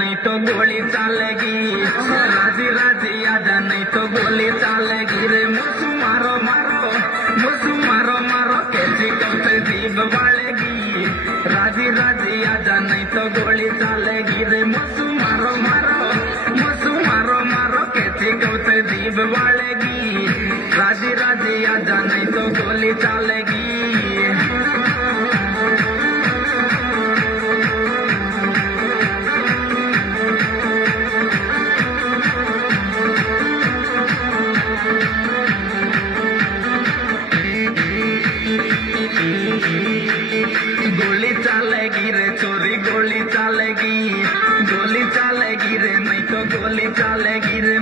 नहीं तो गोली चलेगी। राजी राजी आजा नहीं तो गोली चलेगी रे। मुसु मारो मारो, मुसु मारो मारो, कैसी कौते जीभ वालेगी। राजी राजी आजा नहीं तो गोली चलेगी रे। मुसु मारो मारो, मुसु मारो मारो, कैसी कौते जीभ वालेगी। राजी राजी आजा नहीं तो गोली चलेगी। गोली चलेगी रे चोरी, गोली चलेगी, गोली चलेगी रे नहीं तो गोली चलेगी रे।